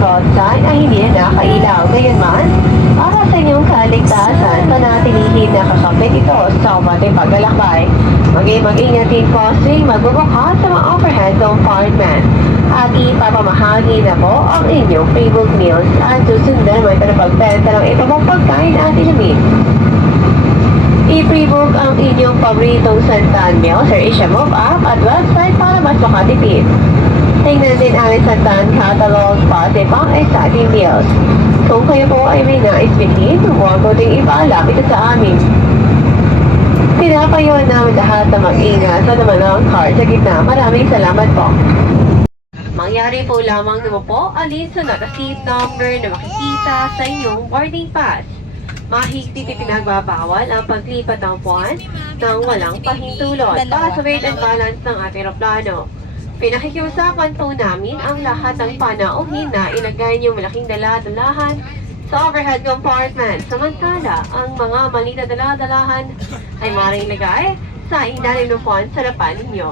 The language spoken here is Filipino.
cross sign ay hindi na nakailaw. Gayunman, para sa inyong kaligtasan, panatilihin na kakapit ito sa umating paglalakbay. Mag-ingat din po tuwing magbubukas sa mga overhead compartment. At ipapamahagi na po ang inyong favorite meals at susundan naman ito na pagbenta ng iba mong pagkain at inumin. I-pre-book ang inyong paboritong Santan meal sa Asia Move app at website para mas makatipid. Tingnan din ang Santan catalog pati pang exciting deals. Kung kayo po ay may nais bilhin, huwag ko ding ipaalap ito sa amin. Pinapayuhan namin lahat na mag-ingat sa naman ang card sa gitna. Maraming salamat po. Mangyari po lamang naman po alin sa naka-seat number na makikita sa inyong boarding pass. Mahigpit ipinagbabawal ang paglipat ng buwan ng walang pahintulot para sa weight and balance ng ating eroplano. Pinakikiusapan po namin ang lahat ng panauhin na ilagay niyong malaking dala-dalahan sa overhead compartment. Samantala, ang mga maliit na dala-dalahan ay maaaring ilagay sa ilalim ng buwan sa harapan ninyo.